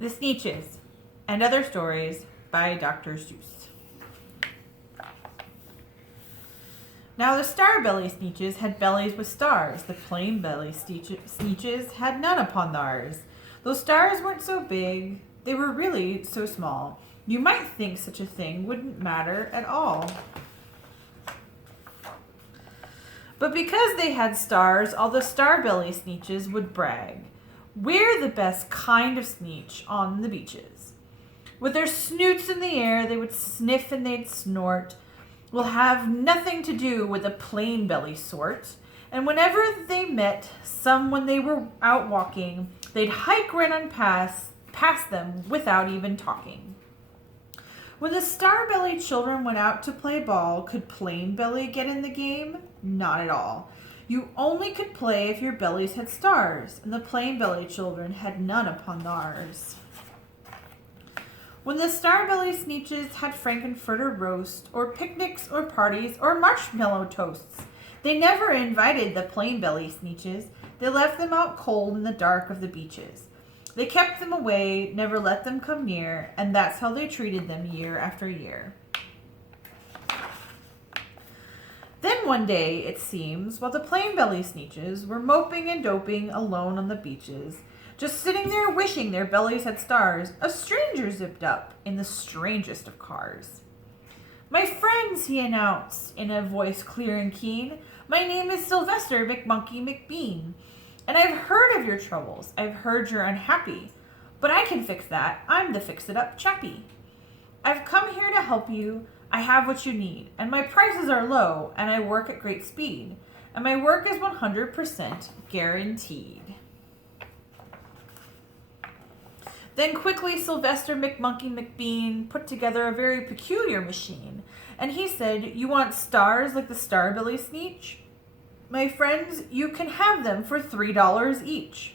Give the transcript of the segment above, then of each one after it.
The Sneeches and Other Stories by Dr. Seuss. Now the star-belly Sneeches had bellies with stars. The plain-belly Sneeches had none upon theirs. Those stars weren't so big, they were really so small. You might think such a thing wouldn't matter at all. But because they had stars, all the star-belly Sneeches would brag. We're the best kind of Sneech on the beaches. With their snoots in the air, they would sniff and they'd snort. We'll have nothing to do with the plain belly sort. And whenever they met some when they were out walking, they'd hike right on past them without even talking. When the star-belly children went out to play ball, could plain belly get in the game? Not at all. You only could play if your bellies had stars, and the plain belly children had none upon theirs. When the star-belly Sneeches had Frankenfurter roast, or picnics, or parties, or marshmallow toasts, they never invited the plain belly Sneeches. They left them out cold in the dark of the beaches. They kept them away, never let them come near, and that's how they treated them year after year. Then one day, it seems, while the plain belly Sneeches were moping and doping alone on the beaches, just sitting there wishing their bellies had stars, a stranger zipped up in the strangest of cars. "My friends," he announced in a voice clear and keen, "my name is Sylvester McMonkey McBean, and I've heard of your troubles. I've heard you're unhappy, but I can fix that. I'm the fix-it-up chappie. I've come here to help you. I have what you need, and my prices are low, and I work at great speed, and my work is 100% guaranteed." Then quickly Sylvester McMonkey McBean put together a very peculiar machine, and he said, "You want stars like the star-belly Sneech? My friends, you can have them for $3 each.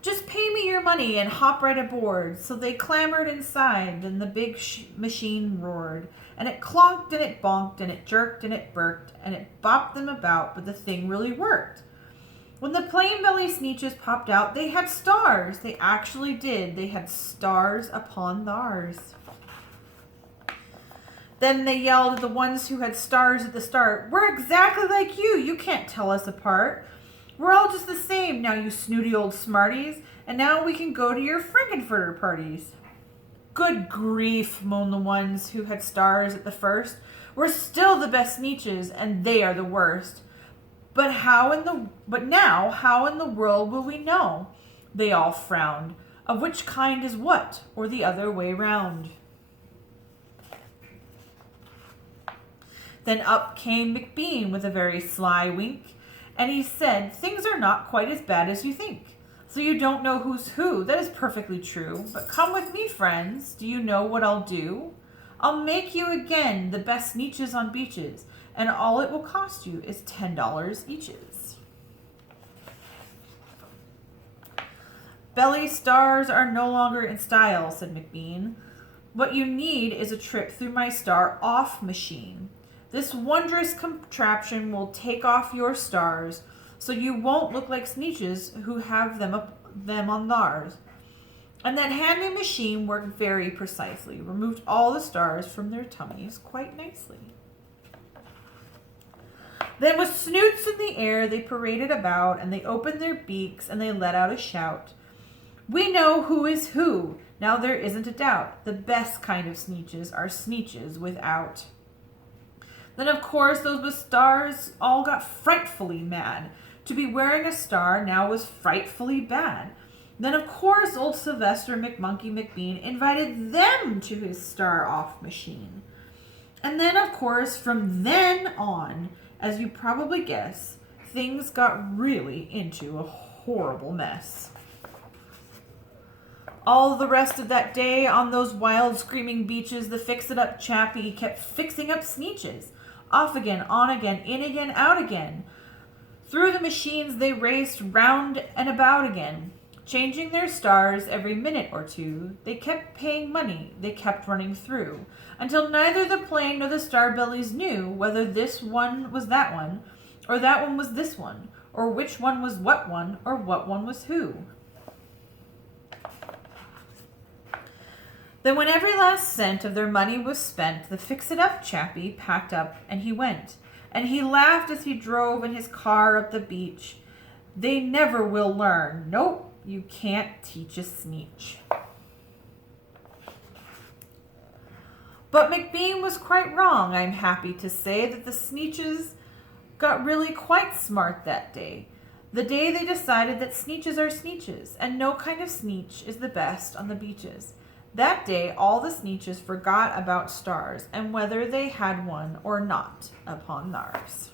Just pay me your money and hop right aboard." So they clambered inside, and the big machine roared, and it clonked and it bonked and it jerked and it burked and it bopped them about, but the thing really worked. When the plain belly Sneeches popped out, they had stars. They actually did. They had stars upon theirs. Then they yelled at the ones who had stars at the start, "We're exactly like you. You can't tell us apart. We're all just the same now, you snooty old smarties, and now we can go to your Frankenfurter parties." "Good grief," moaned the ones who had stars at the first. "We're still the best Sneeches, and they are the worst. But now, how in the world will we know?" They all frowned. "Of which kind is what, or the other way round?" Then up came McBean with a very sly wink, and he said, "Things are not quite as bad as you think. So you don't know who's who. That is perfectly true. But come with me, friends. Do you know what I'll do? I'll make you again the best Sneeches on beaches, and all it will cost you is $10 eaches." "Belly stars are no longer in style," said McBean. "What you need is a trip through my star-off machine. This wondrous contraption will take off your stars, so you won't look like Sneeches who have them on theirs." And that handy machine worked very precisely, removed all the stars from their tummies quite nicely. Then with snoots in the air they paraded about, and they opened their beaks, and they let out a shout. "We know who is who, now there isn't a doubt. The best kind of Sneeches are Sneeches without." Then, of course, those with stars all got frightfully mad. To be wearing a star now was frightfully bad. Then, of course, old Sylvester McMonkey McBean invited them to his star-off machine. And then, of course, from then on, as you probably guess, things got really into a horrible mess. All the rest of that day on those wild screaming beaches, the fix-it-up chappie kept fixing up Sneeches. Off again, on again, in again, out again. Through the machines they raced round and about again, changing their stars every minute or two. They kept paying money, they kept running through, until neither the plain nor the star-bellies knew whether this one was that one, or that one was this one, or which one was what one, or what one was who. Then when every last cent of their money was spent, the fix-it-up chappie packed up and he went. And he laughed as he drove in his car up the beach. They never will learn. Nope, you can't teach a Sneetch. But McBean was quite wrong, I'm happy to say, that the Sneetches got really quite smart that day. The day they decided that Sneetches are Sneetches, and no kind of Sneetch is the best on the beaches. That day, all the Sneetches forgot about stars and whether they had one or not upon theirs.